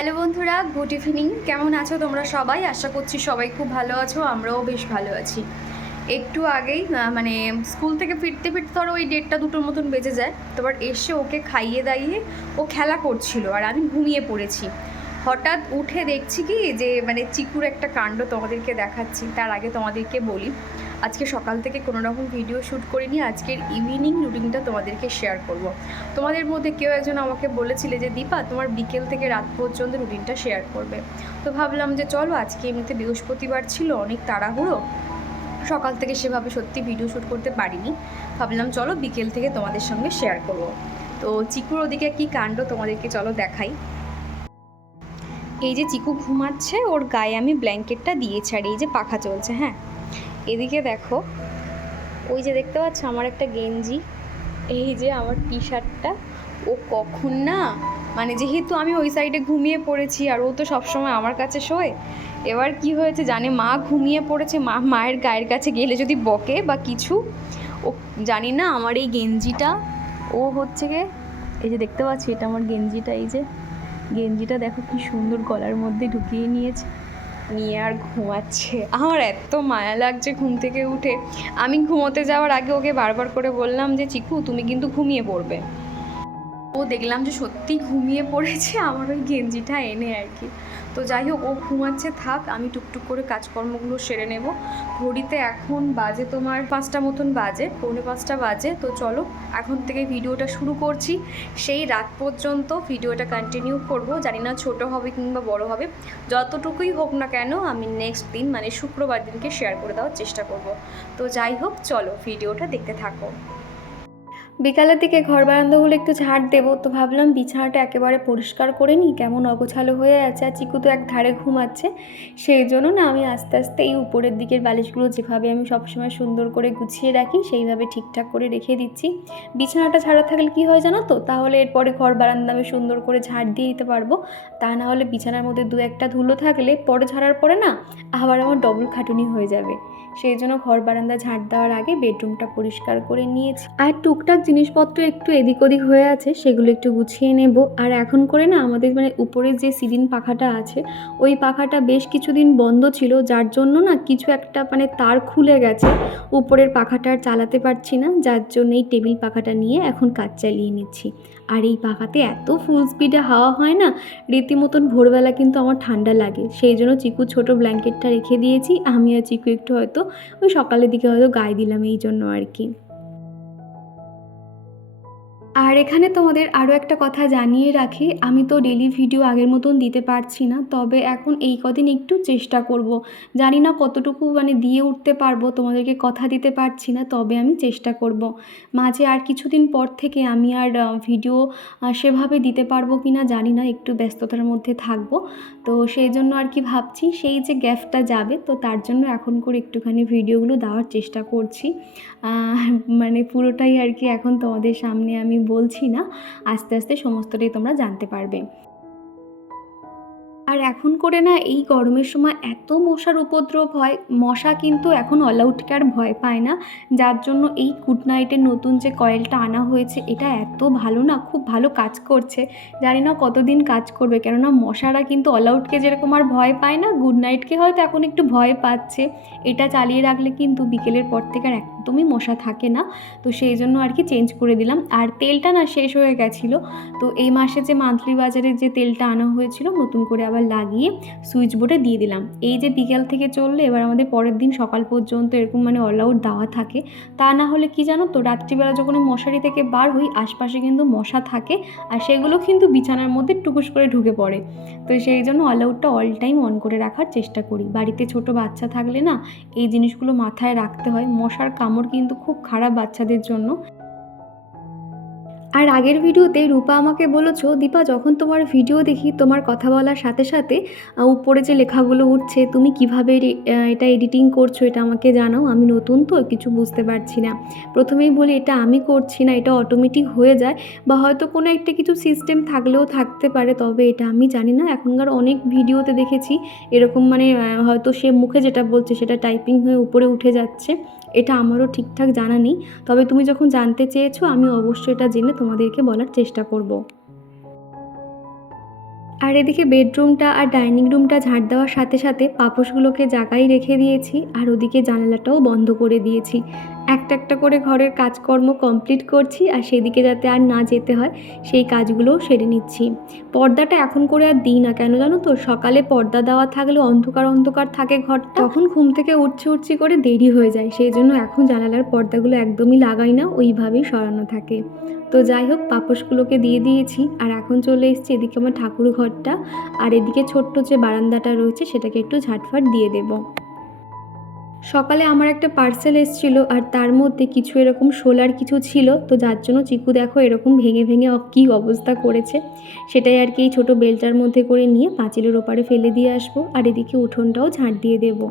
Hello বন্ধুরা, good evening. কেমন আছো তোমরা সবাই? আশা করছি সবাই খুব ভালো আছো, আমরাও বেশ ভালো আছি। একটু আগেই মানে স্কুল থেকে ফিরতে ফিরতে ধরো ওই 1:30-2টোর মতন বেজে যায়। তারপর এসে ওকে খাইয়ে দাইয়ে ও খেলা করছিল আর আমি ঘুমিয়ে পড়েছি। হঠাৎ উঠে দেখছি কি যে মানে চিকুর একটা কাণ্ড তোমাদেরকে দেখাচ্ছি। তার আগে তোমাদেরকে বলি, আজকে সকাল থেকে কোনো রকম ভিডিও শ্যুট করিনি। আজকের ইভিনিং রুটিনটা তোমাদেরকে শেয়ার করব। তোমাদের মধ্যে কেউ একজন আমাকে বলেছিলে যে দীপা তোমার বিকেল থেকে রাত পর্যন্ত রুটিনটা শেয়ার করবে। তো ভাবলাম যে চলো, আজকে এমনিতে বৃহস্পতিবার ছিল, অনেক তাড়াহুড়ো, সকাল থেকে সেভাবে সত্যি ভিডিও শ্যুট করতে পারিনি। ভাবলাম চলো বিকেল থেকে তোমাদের সঙ্গে শেয়ার করব। তো চিকুর ওদিকে কী কাণ্ড তোমাদেরকে চলো দেখাই। এই যে চিকু ঘুমাচ্ছে, ওর গায়ে আমি ব্ল্যাঙ্কেটটা দিয়েছি আর এই যে পাখা চলছে। হ্যাঁ, এদিকে দেখো, ওই যে দেখতে পাচ্ছ আমার একটা গেঞ্জি, এই যে আমার টি শার্টটা, ও কখন না মানে যেহেতু আমি ওই সাইডে ঘুমিয়ে পড়েছি আর ও তো সবসময় আমার কাছে শোয়। এবার কি হয়েছে জানে, মা ঘুমিয়ে পড়েছে, মায়ের গায়ের কাছে গেলে যদি বকে বা কিছু, ও জানি না আমার এই গেঞ্জিটা, ও হচ্ছে গিয়ে এই যে দেখতে পাচ্ছি এটা আমার গেঞ্জিটা, এই যে গেঞ্জিটা দেখো কি সুন্দর গলার মধ্যে ঢুকিয়ে নিয়েছে, নিয়ে আর ঘুমাচ্ছে। আমার এত মায়া লাগছে ঘুম থেকে উঠে। আমি ঘুমোতে যাওয়ার আগে ওকে বারবার করে বললাম যে চিকু তুমি কিন্তু ঘুমিয়ে পড়বে। ও দেখলাম যে সত্যি ঘুমিয়ে পড়েছে আমার ওই গেঞ্জিটা এনে আর কি। তো যাই হোক, ও ঘুমাচ্ছে থাক, আমি টুকটুক করে কাজকর্মগুলো সেরে নেব। ঘড়িতে এখন বাজে তোমার 5টা মতন বাজে, 4:45 বাজে। তো চলো এখন থেকে ভিডিওটা শুরু করছি, সেই রাত পর্যন্ত ভিডিওটা কন্টিনিউ করব। জানি না ছোট হবে কিংবা বড় হবে, যতটুকুই হোক না কেন আমি নেক্সট দিন মানে শুক্রবার দিনকে শেয়ার করে দেওয়ার চেষ্টা করব। তো যাই হোক, চলো ভিডিওটা দেখতে থাকো। বিকালের দিকে ঘর বারান্দাগুলো একটু ঝাড় দেবো, তো ভাবলাম বিছানাটা একেবারে পরিষ্কার করে নিই, কেমন অগোছালো হয়ে আছে। আর চিকু তো এক ধারে ঘুমাচ্ছে, সেই জন্য না আমি আস্তে আস্তে এই উপরের দিকের বালিশগুলো যেভাবে আমি সবসময় সুন্দর করে গুছিয়ে রাখি সেইভাবে ঠিকঠাক করে রেখে দিচ্ছি। বিছানাটা ঝাড়া থাকলে কি হয় জানো তো, তাহলে এরপরে ঘর বারান্দা আমি সুন্দর করে ঝাড় দিয়ে দিতে পারবো। তা না হলে বিছানার মধ্যে 2-1টা ধুলো থাকলে পরে ঝাড়ার পরে না আবার আমার ডবল খাটুনি হয়ে যাবে। সেই জন্য ঘর বারান্দা ঝাড় দেওয়ার আগে বেডরুমটা পরিষ্কার করে নিয়েছি। আর টুকটাক জিনিসপত্র একটু এদিক ওদিক হয়ে আছে, সেগুলো একটু গুছিয়ে নেব। আর এখন করে না আমাদের মানে উপরে যে সিলিং পাখাটা আছে, ওই পাখাটা বেশ কিছুদিন বন্ধ ছিল, যার জন্য না কিছু একটা মানে তার খুলে গেছে, উপরের পাখাটা আর চালাতে পারছি না, যার জন্য এই টেবিল পাখাটা নিয়ে এখন কাজ চালিয়ে নিচ্ছি। আর এই পাখাতে এত ফুল স্পিডে হাওয়া হয় না, রীতিমতন ভোরবেলা কিন্তু আমার ঠান্ডা লাগে। সেই জন্য চিকু ছোট ব্ল্যাঙ্কেটটা রেখে দিয়েছি, আমি আর চিকু একটু হয়তো ওই সকালের দিকে হয়তো গায়ে দিলাম, এই জন্য আর কি। আর এখানে তোমাদের আরও একটা কথা জানিয়ে রাখি, আমি তো ডেলি ভিডিও আগের মতন দিতে পারছি না, তবে এখন এই কদিন একটু চেষ্টা করব। জানি না কতটুকু মানে দিয়ে উঠতে পারবো, তোমাদেরকে কথা দিতে পারছি না, তবে আমি চেষ্টা করব। মাঝে আর কিছুদিন পর থেকে আমি আর ভিডিও সেভাবে দিতে পারবো কি না জানি না, একটু ব্যস্ততার মধ্যে থাকবো। তো সেই জন্য আর কি ভাবছি, সেই যে গ্যাপটা যাবে, তো তার জন্য এখন করে একটুখানি ভিডিওগুলো দেওয়ার চেষ্টা করছি। মানে পুরোটাই আর কি এখন তোমাদের সামনে আমি বলছি না, আস্তে আস্তে সমস্তটাই তোমরা জানতে পারবে। আর এখন করে না এই গরমের সময় এত মশার উপদ্রব হয়, মশা কিন্তু এখন অল আউটকে আর ভয় পায় না, যার জন্য এই গুড নাইটের নতুন যে কয়েলটা আনা হয়েছে, এটা এত ভালো না, খুব ভালো কাজ করছে। জানি না কতদিন কাজ করবে, কেননা মশারা কিন্তু অল আউটকে যেরকম আর ভয় পায় না, গুড নাইটকে হয়তো এখন একটু ভয় পাচ্ছে। এটা চালিয়ে রাখলে কিন্তু বিকেলের পর থেকে আর একদমই মশা থাকে না। তো সেই জন্য আর কি চেঞ্জ করে দিলাম। আর তেলটা না শেষ হয়ে গেছিলো, তো এই মাসে যে মান্থলি বাজারে যে তেলটা আনা হয়েছিল নতুন করে আবার লাগিয়ে সুইচ বোর্ডে দিয়ে দিলাম। এই যে বিকেল থেকে চললে এবার আমাদের পরের দিন সকাল পর্যন্ত এরকম মানে অল আউট দেওয়া থাকে। তা না হলে কি জানো তো, রাত্রিবেলা যখন মশারি থেকে বার হই আশপাশে কিন্তু মশা থাকে, আর সেগুলো কিন্তু বিছানার মধ্যে টুকুস করে ঢুকে পড়ে। তো সেই জন্য অল আউটটা অল টাইম অন করে রাখার চেষ্টা করি। বাড়িতে ছোট বাচ্চা থাকলে না এই জিনিসগুলো মাথায় রাখতে হয়, মশার কামড় কিন্তু খুব খারাপ বাচ্চাদের জন্য। আর আগের ভিডিওতে রূপা আমাকে বলেছো, দীপা যখন তোমার ভিডিও দেখি তোমার কথা বলার সাথে সাথে উপরে যে লেখাগুলো উঠছে, তুমি কিভাবে এটা এডিটিং করছো এটা আমাকে জানাও, আমি নতুন তো কিছু বুঝতে পারছি না। প্রথমেই বলি এটা আমি করছি না, এটা অটোমেটিক হয়ে যায়, বা হয়তো কোনো একটা কিছু সিস্টেম থাকলেও থাকতে পারে, তবে এটা আমি জানি না। এখনকার অনেক ভিডিওতে দেখেছি এরকম মানে হয়তো সে মুখে যেটা বলছে সেটা টাইপিং হয়ে উপরে উঠে যাচ্ছে, এটা আমারও ঠিকঠাক জানা নেই। তবে তুমি যখন জানতে চেয়েছো আমি অবশ্যই এটা জেনে তোমাদেরকে বলার চেষ্টা করব। আর এদিকে বেডরুমটা আর ডাইনিং রুমটা ঝাড় দেওয়ার সাথে সাথে পাপোশগুলোকে জায়গায় রেখে দিয়েছি, আর ওদিকে জানালাটাও বন্ধ করে দিয়েছি। একটা একটা করে ঘরের কাজকর্ম কমপ্লিট করছি, আর সেদিকে যাতে আর না যেতে হয় সেই কাজগুলোও সেরে নিচ্ছি। পর্দাটা এখন করে আর দিই না, কেন জানো তো, সকালে পর্দা দেওয়া থাকলে অন্ধকার অন্ধকার থাকে ঘরটা, তখন ঘুম থেকে উঠছি করে দেরি হয়ে যায়। সেই জন্য এখন জানালার পর্দাগুলো একদমই লাগাই না, ওইভাবেই সরানো থাকে। তো যাই হোক, পাপোশগুলোকে দিয়ে দিয়েছি, আর এখন চলে এসেছি এদিকে আমার ঠাকুর ঘরটা, আর এদিকে ছোট্ট যে বারান্দাটা রয়েছে সেটাকে একটু ঝাটফাট দিয়ে দেব। সকালে আমার একটা পার্সেল এসেছিল, আর তার মধ্যে কিছু এরকম শোলার কিছু ছিল, তো যার জন্য চিকু দেখো এরকম ভেঙে ভেঙে কী অবস্থা করেছে। সেটাই আর কি এই ছোটো বেলটার মধ্যে করে নিয়ে পাঁচিলের ওপারে ফেলে দিয়ে আসবো, আর এদিকে উঠোনটাও ঝাঁট দিয়ে দেবো।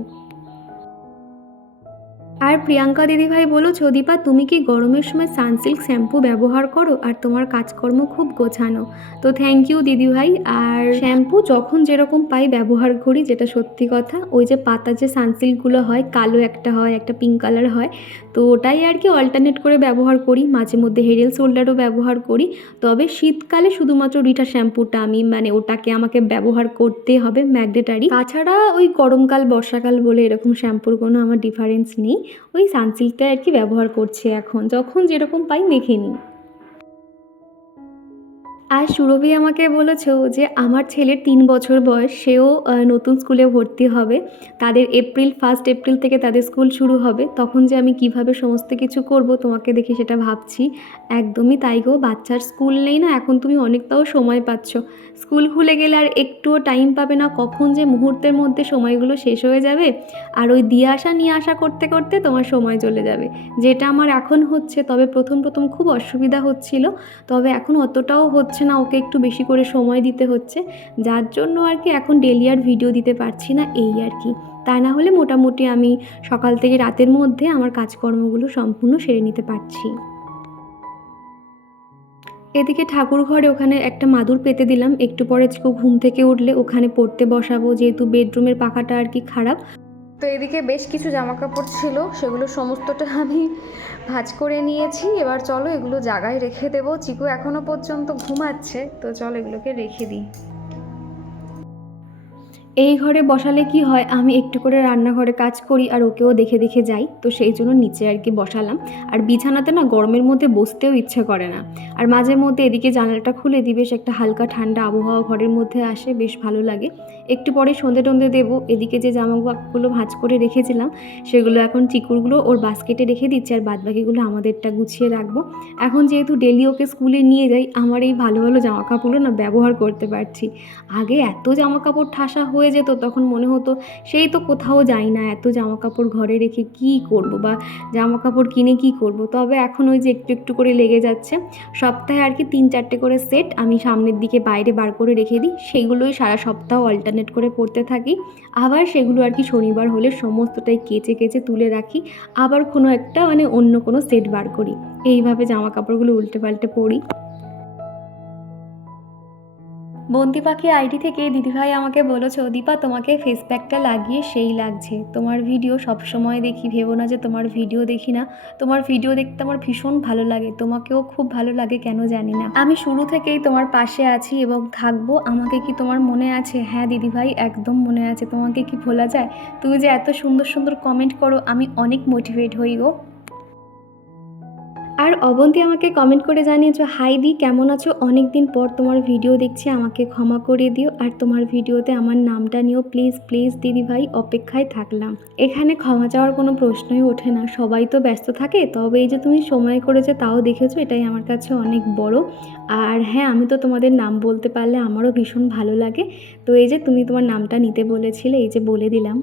আর প্রিয়াঙ্কা দিদিভাই বলেছো, দীপা তুমি কি গরমের সময় সানসিল্ক শ্যাম্পু ব্যবহার করো আর তোমার কাজকর্ম খুব গোছানো? তো থ্যাংক ইউ দিদিভাই। আর শ্যাম্পু যখন যেরকম পাই ব্যবহার করি, যেটা সত্যি কথা। ওই যে পাতা যে সানসিল্কগুলো হয়, কালো একটা হয়, একটা পিঙ্ক কালার হয়, তো ওটাই আর কি অল্টারনেট করে ব্যবহার করি। মাঝে মধ্যে হেড এন্ড শোল্ডারও ব্যবহার করি। তবে শীতকালে শুধুমাত্র রিটা শ্যাম্পুটা আমি ওটাকে আমাকে ব্যবহার করতে হবে, ম্যান্ডেটারি। তাছাড়া ওই গরমকাল বর্ষাকাল বলে এরকম শ্যাম্পুর কোনো আমার ডিফারেন্স নেই। ওই সানসিল্কটা আর কি ব্যবহার করছি এখন, যখন যেরকম পাই দেখে নিই। আর সুরভি আমাকে বলেছো যে আমার ছেলের 3 বছর বয়স, সেও নতুন স্কুলে ভর্তি হবে। তাদের 1 এপ্রিল থেকে তাদের স্কুল শুরু হবে। তখন যে আমি কিভাবে সমস্ত কিছু করব তোমাকে দেখে সেটা ভাবছি। একদমই তাই গো, বাচ্চার স্কুল নেই না, এখন তুমি অনেকটাও সময় পাচ্ছ। স্কুল খুলে গেলে আর একটুও টাইম পাবে না, কখন যে মুহূর্তের মধ্যে সময়গুলো শেষ হয়ে যাবে, আর ওই দিয়ে আসা নিয়ে আসা করতে করতে তোমার সময় চলে যাবে। যেটা আমার এখন হচ্ছে, তবে প্রথম খুব অসুবিধা হচ্ছিল, তবে এখন অতটাও হচ্ছে না। ওকে একটু বেশি করে সময় দিতে হচ্ছে, যার জন্য আর কি এখন ডেলি আর ভিডিও দিতে পারছি না, এই আর কি। তা না হলে মোটামুটি আমি সকাল থেকে রাতের মধ্যে আমার কাজকর্মগুলো সম্পূর্ণ সেরে নিতে পারছি। এদিকে ঠাকুর ঘরে ওখানে একটা মাদুর পেতে দিলাম, একটু পরে চিকু ঘুম থেকে উঠলে ওখানে পড়তে বসাবো, যেহেতু বেডরুমের পাখাটা আর কি খারাপ। তো এদিকে বেশ কিছু জামা কাপড় ছিল, সেগুলো সমস্তটা আমি ভাঁজ করে নিয়েছি। এবার চলো এগুলো জায়গায় রেখে দেবো। চিকু এখনও পর্যন্ত ঘুমাচ্ছে, তো চলো এগুলোকে রেখে দিই। এই ঘরে বসালে কি হয়, আমি একটু করে রান্নাঘরে কাজ করি আর ওকেও দেখে দেখে যাই, তো সেই জন্য নিচে আর কি বসালাম। আর বিছানাতে না গরমের মধ্যে বসতেও ইচ্ছে করে না। আর মাঝে মধ্যে এদিকে জানালাটা খুলে দিই, বেশ একটা হালকা ঠান্ডা আবহাওয়া ঘরের মধ্যে আসে, বেশ ভালো লাগে। একটু পরে সন্ধে টন্ধে দেবো। এদিকে যে জামাগুলো ভাঁজ করে রেখেছিলাম সেগুলো এখন চিকুরগুলো ওর বাস্কেটে রেখে দিচ্ছি, আর বাদবাকিগুলো আমাদেরটা গুছিয়ে রাখবো। এখন যেহেতু ডেলি ওকে স্কুলে নিয়ে যাই, আমার এই ভালো ভালো জামা কাপড়গুলো না ব্যবহার করতে পারছি। আগে এত জামা কাপড় ঠাসা হয়ে যেত, তখন মনে হতো সেই তো কোথাও যাই না, এত জামা কাপড় ঘরে রেখে কি করব, বা জামা কাপড় কিনে কি করব। তবে এখন ওই যে একটু একটু করে লেগে যাচ্ছে। সপ্তাহে আর কি 3-4টে করে সেট আমি সামনের দিকে বাইরে বার করে রেখে দিই, সেগুলোই সারা সপ্তাহ অল্টারনেট করে পরতে থাকি। আবার সেগুলো আর কি শনিবার হলে সমস্তটাই কেচে কেচে তুলে রাখি, আবার কোনো একটা অন্য কোনো সেট বার করি। এইভাবে জামা কাপড়গুলো উল্টে পাল্টে পরি। বন্তি পাখি আইডি থেকে দিদিভাই আমাকে বলেছো, দীপা তোমাকে ফেস প্যাকটা লাগিয়ে সেই লাগছে, তোমার ভিডিও সব সময় দেখি, ভেবো না যে তোমার ভিডিও দেখি না, তোমার ভিডিও দেখতে আমার ভীষণ ভালো লাগে, তোমাকেও খুব ভালো লাগে কেন জানি না। আমি শুরু থেকেই তোমার পাশে আছি এবং থাকবো। আমাকে কি তোমার মনে আছে? হ্যাঁ দিদিভাই, একদম মনে আছে, তোমাকে কি ভোলা যায়? তুমি যে এত সুন্দর সুন্দর কমেন্ট করো, আমি অনেক মোটিভেট হই গো। আর অবন্তী আমাকে কমেন্ট করে জানিয়েছো, হাই দি কেমন আছো, অনেক দিন পর তোমার ভিডিও দেখছি, আমাকে ক্ষমা করে দিও, আর তোমার ভিডিওতে আমার নামটা নিও প্লিজ প্লিজ দিদিভাই, অপেক্ষায় থাকলাম। এখানে ক্ষমা চাওয়ার কোনো প্রশ্নই ওঠে না, সবাই তো ব্যস্ত থাকে, তবে এই যে তুমি সময় করেছো তাও দেখেছো, এটাই আমার কাছে অনেক বড়। আর হ্যাঁ, আমি তো তোমাদের নাম বলতে পারলে আমারও ভীষণ ভালো লাগে। তো এই যে তুমি তোমার নামটা নিতে বলেছিলে, এই যে বলে দিলাম।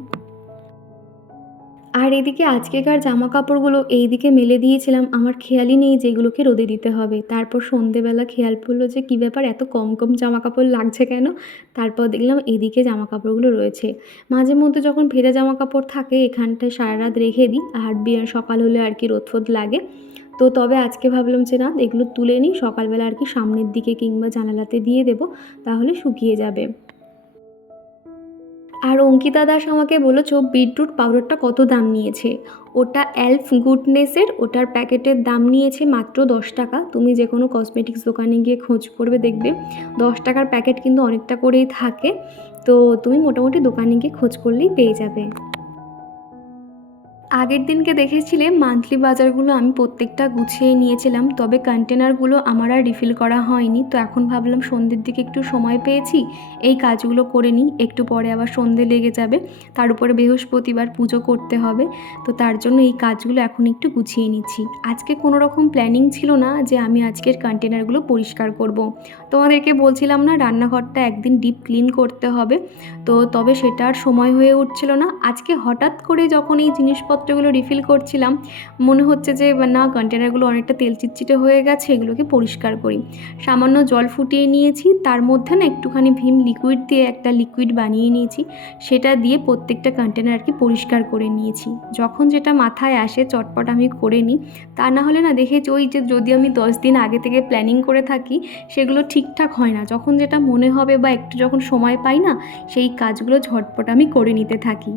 আর এদিকে আজকেকার জামা কাপড়গুলো এইদিকে মেলে দিয়েছিলাম, আমার খেয়ালই নেই যেগুলোকে রোদে দিতে হবে। তারপর সন্ধেবেলা খেয়াল পড়লো যে কী ব্যাপার, এত কম কম জামা কাপড় লাগছে কেন। তারপর দেখলাম এদিকে জামা কাপড়গুলো রয়েছে। মাঝে মধ্যে যখন ভেজা জামা কাপড় থাকে এখানটায় সারা রাত রেখে দিই, আর সকাল হলে আর কি রোদ ফোদ লাগে। তো তবে আজকে ভাবলাম যে না, এগুলো তুলে নিই, সকালবেলা আর কি সামনের দিকে কিংবা জানালাতে দিয়ে দেবো, তাহলে শুকিয়ে যাবে। আর অঙ্কিতা দাস আমাকে বলেছো বিটরুট পাউডারটা কত দাম নিয়েছে। ওটা এলফ গুডনেসের, ওটার প্যাকেটের দাম নিয়েছে মাত্র 10 টাকা। তুমি যে কোনো কসমেটিক্স দোকানে গিয়ে খোঁজ করবে, দেখবে 10 টাকার প্যাকেট কিন্তু অনেকটা করেই থাকে। তো তুমি মোটামুটি দোকানে গিয়ে খোঁজ করলেই পেয়ে যাবে। আগের দিনকে দেখেছিলে মান্থলি বাজারগুলো আমি প্রত্যেকটা গুছিয়ে নিয়েছিলাম, তবে কন্টেনারগুলো আমার আর রিফিল করা হয়নি। তো এখন ভাবলাম সন্ধ্যের দিকে একটু সময় পেয়েছি, এই কাজগুলো করে নিই, একটু পরে আবার সন্ধে লেগে যাবে, তার উপরে বৃহস্পতিবার পুজো করতে হবে। তো তার জন্য এই কাজগুলো এখন একটু গুছিয়ে নিচ্ছি। আজকে কোনো রকম প্ল্যানিং ছিল না যে আমি আজকের কন্টেনারগুলো পরিষ্কার করব। তোমাদেরকে বলছিলাম না রান্নাঘরটা একদিন ডিপ ক্লিন করতে হবে, তো তবে সেটা আর সময় হয়ে উঠছিল না। আজকে হঠাৎ করে যখন এই জিনিসপত্রগুলো রিফিল করছিলাম, মনে হচ্ছে যে না, কন্টেনারগুলো অনেকটা তেল চিটচিটে হয়ে গেছে, এগুলোকে পরিষ্কার করি। সামান্য জল ফুটিয়ে নিয়েছি, তার মধ্যে না একটুখানি ভিম লিকুইড দিয়ে একটা লিকুইড বানিয়ে নিয়েছি, সেটা দিয়ে প্রত্যেকটা কন্টেনার আর কি পরিষ্কার করে নিয়েছি। যখন যেটা মাথায় আসে চটপট আমি করে নিই, তা না হলে না দেখেছি ওই যে যদি আমি 10 দিন আগে থেকে প্ল্যানিং করে থাকি সেগুলো ঠিকঠাক হয় না। যখন যেটা মনে হবে বা একটু যখন সময় পাই না, সেই কাজগুলো ঝটপট আমি করে নিতে থাকি।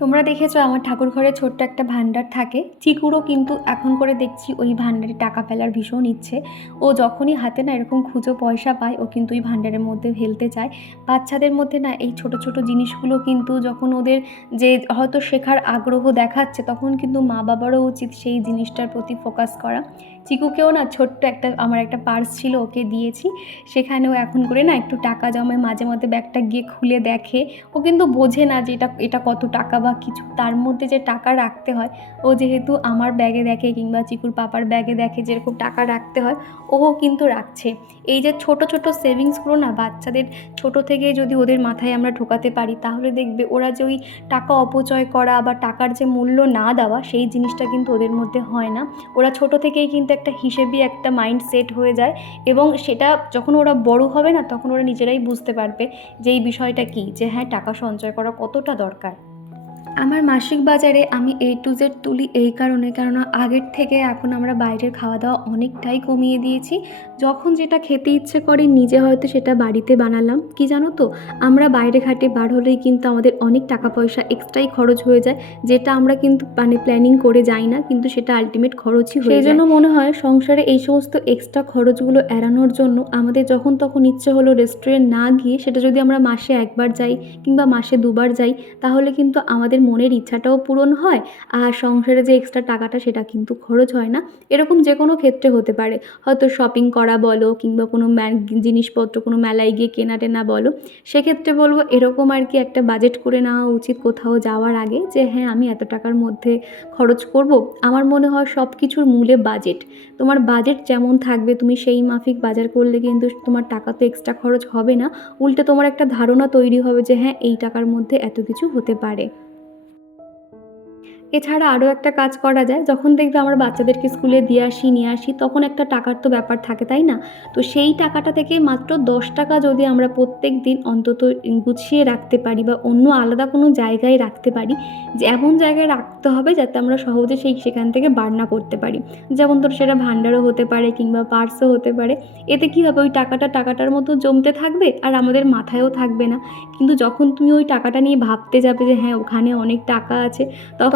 তোমরা দেখেছো আমার ঠাকুর ঘরে ছোট্ট একটা ভান্ডার থাকে, চিকুরও কিন্তু এখন করে দেখছি ওই ভান্ডারে টাকা ফেলার ভীষণ ইচ্ছে। ও যখনই হাতে না এরকম খুচো পয়সা পায়, ও কিন্তু ওই ভান্ডারের মধ্যে ফেলতে চায়। বাচ্চাদের মধ্যে না এই ছোট ছোট জিনিসগুলো কিন্তু যখন ওদের যে হয়তো শেখার আগ্রহ দেখাচ্ছে, তখন কিন্তু মা বাবারও উচিত সেই জিনিসটার প্রতি ফোকাস করা। চিকুকেও না ছোট্ট একটা আমার একটা পার্স ছিল, ওকে দিয়েছি, সেখানেও এখন করে না একটু টাকা জমায়, মাঝে মধ্যে ব্যাগটা গিয়ে খুলে দেখে। ও কিন্তু বোঝে না যে এটা এটা কত টাকা বা কিছু, তার মধ্যে যে টাকা রাখতে হয়, ও যেহেতু আমার ব্যাগে দেখে কিংবা চিকুর পাপার ব্যাগে দেখে যেরকম টাকা রাখতে হয়, ও কিন্তু রাখছে। এই যে ছোট ছোট সেভিংসগুলো না বাচ্চাদের ছোট থেকে যদি ওদের মাথায় আমরা ঢোকাতে পারি, তাহলে দেখবে ওরা যে ওই টাকা অপচয় করা বা টাকার যে মূল্য না দেওয়া, সেই জিনিসটা কিন্তু ওদের মধ্যে হয় না। ওরা ছোট থেকেই কিন্তু একটা হিসেবি একটা মাইন্ড সেট হয়ে যায়, এবং সেটা যখন ওরা বড় হবে না, তখন ওরা নিজেরাই বুঝতে পারবে যে এই বিষয়টা কী, যে হ্যাঁ টাকা সঞ্চয় করা কতটা দরকার। আমার মাসিক বাজারে আমি A to Z তুলি এই কারণে, কেননা আগের থেকে এখন আমরা বাইরের খাওয়া দাওয়া অনেকটাই কমিয়ে দিয়েছি। যখন যেটা খেতে ইচ্ছে করে নিজে হয়তো সেটা বাড়িতে বানালাম, কি জানো তো, আমরা বাইরে ঘাটে বার হলেই কিন্তু আমাদের অনেক টাকা পয়সা এক্সট্রাই খরচ হয়ে যায়, যেটা আমরা কিন্তু মানে প্ল্যানিং করে যাই না, কিন্তু সেটা আলটিমেট খরচই হয়ে যায়। সেই জন্য মনে হয় সংসারে এই সমস্ত এক্সট্রা খরচগুলো এড়ানোর জন্য আমাদের যখন তখন ইচ্ছে হলো রেস্টুরেন্ট না গিয়ে, সেটা যদি আমরা মাসে একবার যাই কিংবা মাসে দুবার যাই, তাহলে কিন্তু আমাদের মনের ইচ্ছাটাও পূরণ হয়, আর সংসারে যে এক্সট্রা টাকাটা সেটা কিন্তু খরচ হয় না। এরকম যে কোনো ক্ষেত্রে হতে পারে, হয়তো শপিং করা বলো কিংবা কোনো জিনিসপত্র কোনো মেলায় গিয়ে কেনা টেনা বলো, সেক্ষেত্রে বলবো এরকম আর কি একটা বাজেট করে নেওয়া উচিত কোথাও যাওয়ার আগে, যে হ্যাঁ আমি এত টাকার মধ্যে খরচ করব। আমার মনে হয় সব কিছুর মূলে বাজেট। তোমার বাজেট যেমন থাকবে, তুমি সেই মাফিক বাজার করলে কিন্তু তোমার টাকা তো এক্সট্রা খরচ হবে না, উল্টে তোমার একটা ধারণা তৈরি হবে যে হ্যাঁ এই টাকার মধ্যে এত কিছু হতে পারে। এছাড়া আরও একটা কাজ করা যায়, যখন দেখবে আমার বাচ্চাদেরকে স্কুলে দিয়ে আসি নিয়ে আসি, তখন একটা টাকার তো ব্যাপার থাকে, তাই না? তো সেই টাকাটা থেকে মাত্র 10 টাকা যদি আমরা প্রত্যেক দিন অন্তত গুছিয়ে রাখতে পারি বা অন্য আলাদা কোনো জায়গায় রাখতে পারি, যে এমন জায়গায় রাখতে হবে যাতে আমরা সহজে সেখান থেকে বার না করতে পারি। যেমন ধর সেটা ভান্ডারও হতে পারে কিংবা পার্সও হতে পারে। এতে কী হবে, ওই টাকাটার মতো জমতে থাকবে আর আমাদের মাথায়ও থাকবে না। কিন্তু যখন তুমি ওই টাকাটা নিয়ে ভাবতে যাবে যে হ্যাঁ ওখানে অনেক টাকা আছে,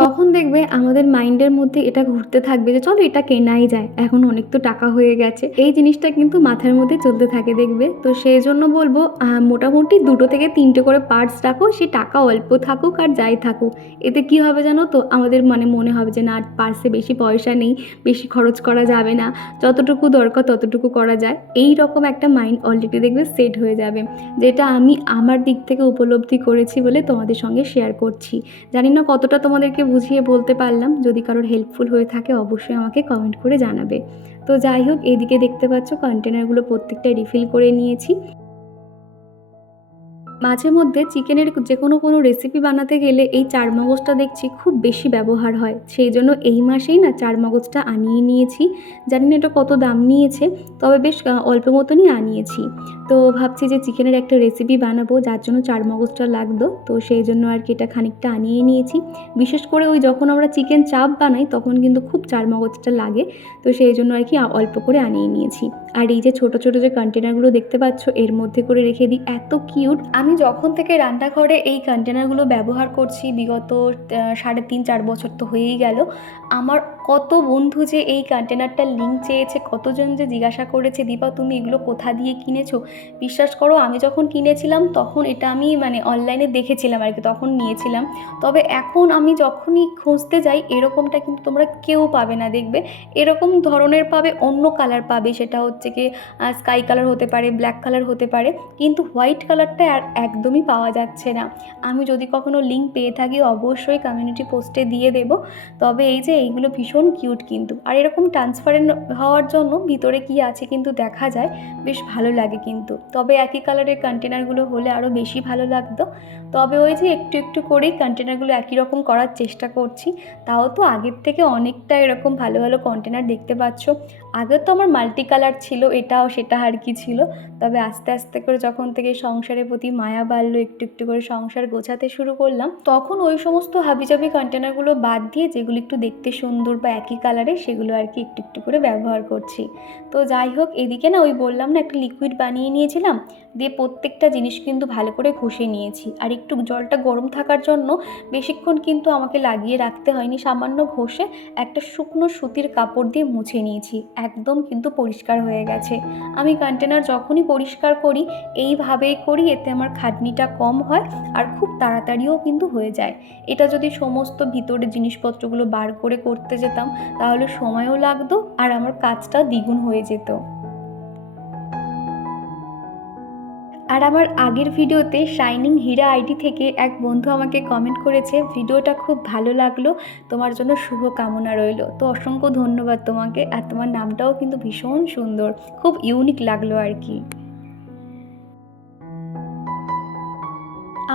তখন দেখবে আমাদের মাইন্ডের মধ্যে এটা ঘুরতে থাকবে যে চলো এটা কেনাই যায়, এখন অনেক তো টাকা হয়ে গেছে, এই জিনিসটা কিন্তু মাথার মধ্যে চলতে থাকে দেখবে। তো সেই জন্য বলবো মোটামুটি 2 থেকে 3টে করে পার্টস রাখো, সে টাকা অল্প থাকুক আর যাই থাকুক। এতে কি হবে জানো তো, আমাদের মনে হবে যে না পার্সে বেশি পয়সা নেই, বেশি খরচ করা যাবে না, যতটুকু দরকার ততটুকু করা যায়, এই রকম একটা মাইন্ড অলরেডি দেখবে সেট হয়ে যাবে, যেটা আমি আমার দিক থেকে উপলব্ধি করেছি বলে তোমাদের সঙ্গে শেয়ার করছি। জানি না কতটা তোমাদেরকে বুঝিয়ে বলতে পারলাম, যদি কারোর হেল্পফুল হয়ে থাকে অবশ্যই আমাকে কমেন্ট করে জানাবে। তো যাই হোক, এদিকে দেখতে পাচ্ছ কন্টেনারগুলো প্রত্যেকটাই রিফিল করে নিয়েছি। মাঝে মধ্যে চিকেনের যে কোনো রেসিপি বানাতে গেলে এই চারমগজটা দেখছি খুব বেশি ব্যবহার হয়, সেই জন্য এই মাসেই না চারমগজটা আনিয়ে নিয়েছি। জানি না এটা কত দাম নিয়েছে, তবে বেশ অল্প মতনই আনিয়েছি। তো ভাবছি যে চিকেনের একটা রেসিপি বানাবো, যার জন্য চারমগজটা লাগতো, তো সেই জন্য আর কি এটা খানিকটা আনিয়ে নিয়েছি। বিশেষ করে ওই যখন আমরা চিকেন চাপ বানাই তখন কিন্তু খুব চারমগজটা লাগে, তো সেই জন্য আর কি অল্প করে আনিয়ে নিয়েছি। আর এই যে ছোট ছোট যে কন্টেনারগুলো দেখতে পাচ্ছ এর মধ্যে করে রেখে দিই, এত কিউট। আমি যখন থেকে রান্নাঘরে এই কন্টেনারগুলো ব্যবহার করছি বিগত 3.5-4 বছর তো হয়েই গেল। আমার কত বন্ধু যে এই কন্টেনারটার লিঙ্ক চেয়েছে, কতজন যে জিজ্ঞাসা করেছে দীপা তুমি এগুলো কোথা দিয়ে কিনেছো। বিশ্বাস করো আমি যখন কিনেছিলাম তখন এটা আমি অনলাইনে দেখেছিলাম আর কি, তখন নিয়েছিলাম। তবে এখন আমি যখনই খুঁজতে যাই এরকমটা কিন্তু তোমরা কেউ পাবে না, দেখবে এরকম ধরনের পাবে, অন্য কালার পাবে, সেটা হচ্ছে কি স্কাই কালার হতে পারে, ব্ল্যাক কালার হতে পারে, কিন্তু হোয়াইট কালারটা আর একদমই পাওয়া যাচ্ছে না। আমি যদি কখনো লিঙ্ক পেয়ে থাকি অবশ্যই কমিউনিটি পোস্টে দিয়ে দেব। তবে এই যে এইগুলো ভীষণ কিউট কিন্তু, আর এরকম ট্রান্সপারেন্ট হওয়ার জন্য ভিতরে কি আছে কিন্তু দেখা যায়, বেশ ভালো লাগে কিন্তু। তবে একই কালারের কন্টেনারগুলো হলে আরও বেশি ভালো লাগতো। তবে ওই যে একটু একটু করেই কন্টেনারগুলো একই রকম করার চেষ্টা করছি। তাও তো আগের থেকে অনেকটা এরকম ভালো ভালো কন্টেনার দেখতে পাচ্ছ। আগে তো আমার মাল্টি কালার ছিল, এটাও সেটা আর কি ছিল। তবে আস্তে আস্তে করে যখন থেকে সংসারের প্রতি মায়া বাড়লো, একটু একটু করে সংসার গোছাতে শুরু করলাম, তখন ওই সমস্ত হাবিজাবি কন্টেনারগুলো বাদ দিয়ে যেগুলো একটু দেখতে সুন্দর বা একই কালারের সেগুলো আর কি একটু একটু করে ব্যবহার করছি। তো যাই হোক, এদিকে না ওই বললাম না একটা লিকুইড বানিয়ে নিয়েছিলাম, দিয়ে প্রত্যেকটা জিনিস কিন্তু ভালো করে ঘষে নিয়েছি। আর একটু জলটা গরম থাকার জন্য বেশিক্ষণ কিন্তু আমাকে লাগিয়ে রাখতে হয়নি, সামান্য ঘষে একটা শুকনো সুতির কাপড় দিয়ে মুছে নিয়েছি, একদম কিন্তু পরিষ্কার হয়ে গেছে। আমি কন্টেনার যখনই পরিষ্কার করি এইভাবেই করি, এতে আমার খাটনিটা কম হয় আর খুব তাড়াতাড়িও কিন্তু হয়ে যায়। এটা যদি সমস্ত ভিতরের জিনিসপত্রগুলো বার করে করতে যেতাম তাহলে সময়ও লাগতো আর আমার কাজটা দ্বিগুণ হয়ে যেত। আর আমার আগের ভিডিওতে শাইনিং হীরা আইডি থেকে এক বন্ধু আমাকে কমেন্ট করেছে, ভিডিওটা খুব ভালো লাগলো, তোমার জন্য শুভ কামনা রইল। তো অসংখ্য ধন্যবাদ তোমাকে, আর তোমার নামটাও কিন্তু ভীষণ সুন্দর, খুব ইউনিক লাগলো আর কি।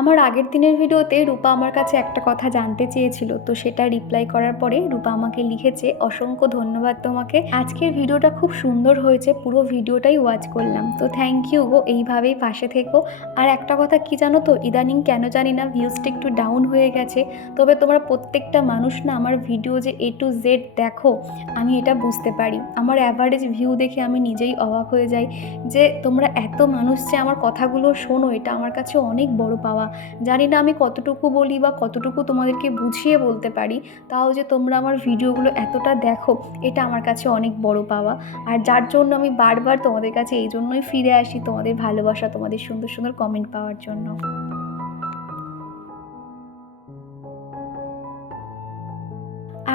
আমার আগের দিনের ভিডিওতে রূপা আমার কাছে একটা কথা জানতে চেয়েছিল, তো সেটা রিপ্লাই করার পরে রূপা আমাকে লিখেছে, অসংখ্য ধন্যবাদ তোমাকে, আজকের ভিডিওটা খুব সুন্দর হয়েছে, পুরো ভিডিওটাই ওয়াচ করলাম। তো থ্যাংক ইউ গো, এইভাবেই পাশে থেকো। আর একটা কথা কি জানো তো, ইদানিং কেন জানি না ভিউজটা একটু ডাউন হয়ে গেছে। তবে তোমরা প্রত্যেকটা মানুষ না আমার ভিডিও যে A to Z দেখো, আমি এটা বুঝতে পারি। আমার অ্যাভারেজ ভিউ দেখে আমি নিজেই অবাক হয়ে যাই যে তোমরা এত মানুষ যে আমার কথাগুলো শোনো, এটা আমার কাছে অনেক বড় পাওয়া। জানি না আমি কতটুকু বলি বা কতটুকু তোমাদেরকে বুঝিয়ে বলতে পারি, তাও যে তোমরা আমার ভিডিওগুলো এতটা দেখো, এটা আমার কাছে অনেক বড় পাওয়া। আর যার জন্য আমি বারবার তোমাদের কাছে এই জন্যই ফিরে আসি, তোমাদের ভালোবাসা, তোমাদের সুন্দর সুন্দর কমেন্ট পাওয়ার জন্য।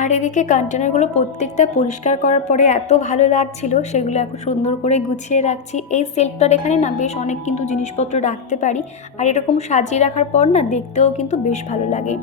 আর এদিকে কন্টেনারগুলো প্রত্যেকটা পরিষ্কার করার পরে এত ভালো লাগছিল, সেগুলো এখন সুন্দর করে গুছিয়ে রাখছি। এই সেলফটার এখানে না বেশ অনেক কিন্তু জিনিসপত্র রাখতে পারি, আর এরকম সাজিয়ে রাখার পর না দেখতেও কিন্তু বেশ ভালো লাগে।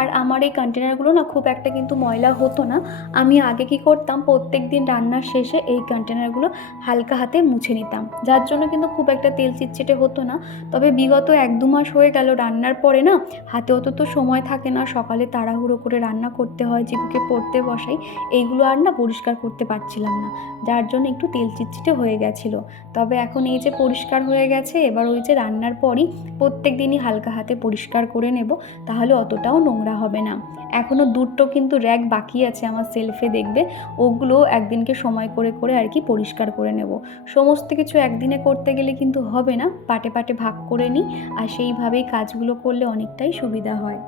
আর আমার এই কন্টেনারগুলো না খুব একটা কিন্তু ময়লা হতো না। আমি আগে কি করতাম, প্রত্যেক দিন রান্নার শেষে এই কন্টেনারগুলো হালকা হাতে মুছে নিতাম, যার জন্য কিন্তু খুব একটা তেল চিটচিটে হতো না। তবে বিগত 1-2 মাস হয়ে গেল রান্নার পরে না হাতে অত তো সময় থাকে না, সকালে তাড়াহুড়ো করে রান্না করতে হয়, জিকুকে পড়তে বসাই, এইগুলো আর না পরিষ্কার করতে পারছিলাম না, যার জন্য একটু তেল চিটচিটে হয়ে গেছিলো। তবে এখন এই যে পরিষ্কার হয়ে গেছে, এবার ওই যে রান্নার পরই প্রত্যেক দিনই হালকা হাতে পরিষ্কার করে নেব, তাহলে অতটাও নোংরা হবে না। এখনও দুটো কিন্তু র্যাক বাকি আছে আমার সেলফে, দেখবে ওগুলো একদিনকে সময় করে করে আর কি পরিষ্কার করে নেব। সমস্ত কিছু একদিনে করতে গেলে কিন্তু হবে না, পাটে পাটে ভাগ করে নিই, আর সেইভাবেই কাজগুলো করলে অনেকটাই সুবিধা হয়।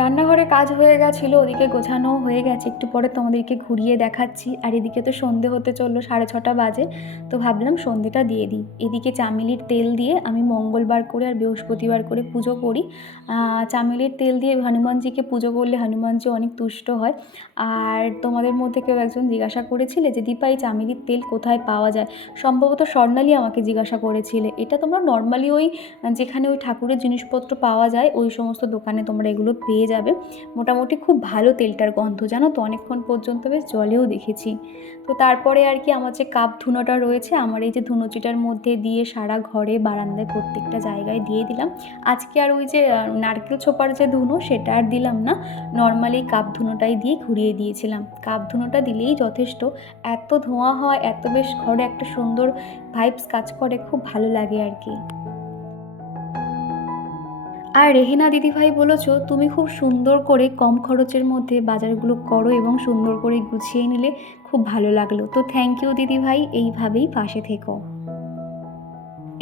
রান্নাঘরে কাজ হয়ে গেছিলো, ওদিকে গোছানো হয়ে গেছে, একটু পরে তোমাদেরকে ঘুরিয়ে দেখাচ্ছি। আর এদিকে তো সন্ধে হতে চললো, 6:30 বাজে, তো ভাবলাম সন্ধেটা দিয়ে দিই। এদিকে চামেলির তেল দিয়ে আমি মঙ্গলবার করে আর বৃহস্পতিবার করে পুজো করি। চামেলির তেল দিয়ে হনুমানজিকে পুজো করলে হনুমানজি অনেক তুষ্ট হয়। আর তোমাদের মধ্যে কেউ একজন জিজ্ঞাসা করেছিলে যে দীপা এই চামেলির তেল কোথায় পাওয়া যায়, সম্ভবত স্বর্ণালী আমাকে জিজ্ঞাসা করেছিলে। এটা তোমরা নর্মালি ওই যেখানে ওই ঠাকুরের জিনিসপত্র পাওয়া যায় ওই সমস্ত দোকানে তোমরা এগুলো পেয়ে বেরিয়ে যাবে। মোটামুটি খুব ভালো তেলটার গন্ধ, জানো তো, অনেকক্ষণ পর্যন্ত বেশ জলেও দেখেছি। তো তারপরে আর কি আমার যে কাপ ধুনোটা রয়েছে, আমার এই যে ধুনোচিটার মধ্যে দিয়ে সারা ঘরে বারান্দায় প্রত্যেকটা জায়গায় দিয়ে দিলাম। আজকে আর ওই যে নারকেল ছোপার যে ধুনো সেটা আর দিলাম না, নর্মালি কাপ ধুনোটাই দিয়ে ঘুরিয়ে দিয়েছিলাম। কাপ ধুনোটা দিলেই যথেষ্ট, এত ধোঁয়া হয়, এত বেশ ঘরে একটা সুন্দর ভাইবস কাজ করে, খুব ভালো লাগে আর কি। আর রেহেনা দিদিভাই বলেছো তুমি খুব সুন্দর করে কম খরচের মধ্যে বাজারগুলো করো এবং সুন্দর করে গুছিয়ে নিলে, খুব ভালো লাগলো। তো থ্যাংক ইউ দিদিভাই, এইভাবেই পাশে থেকো।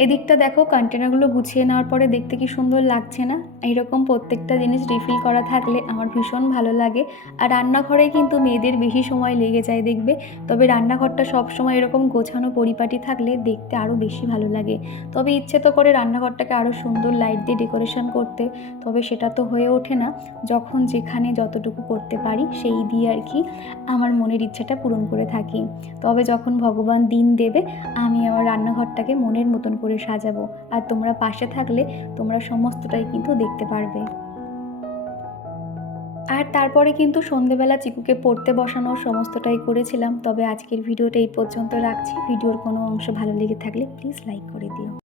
এদিকটা দেখো, কন্টেনারগুলো গুছিয়ে নেওয়ার পরে দেখতে কি সুন্দর লাগছে না? এইরকম প্রত্যেকটা জিনিস রিফিল করা থাকলে আমার ভীষণ ভালো লাগে। আর রান্নাঘরে কিন্তু মেয়েদের বেশি সময় লেগে যায় দেখবে, তবে রান্নাঘরটা সবসময় এরকম গোছানো পরিপাটি থাকলে দেখতে আরও বেশি ভালো লাগে। তবে ইচ্ছে তো করে রান্নাঘরটাকে আরও সুন্দর লাইট দিয়ে ডেকোরেশন করতে, তবে সেটা তো হয়ে ওঠে না। যখন যেখানে যতটুকু করতে পারি সেই দিয়ে আর কি আমার মনের ইচ্ছাটা পূরণ করে থাকি। তবে যখন ভগবান দিন দেবে, আমি আমার রান্নাঘরটাকে মনের মতন করে সাজাবো, আর তোমরা পাশে থাকলে তোমরা সমস্তটাই কিন্তু দেখতে পারবে। আর তারপরে কিন্তু সন্ধেবেলা চিকুকে পড়তে বসানোর সমস্তটাই করেছিলাম। তবে আজকের ভিডিওটা এই পর্যন্ত রাখছি। ভিডিওর কোনো অংশ ভালো লেগে থাকলে প্লিজ লাইক করে দিও।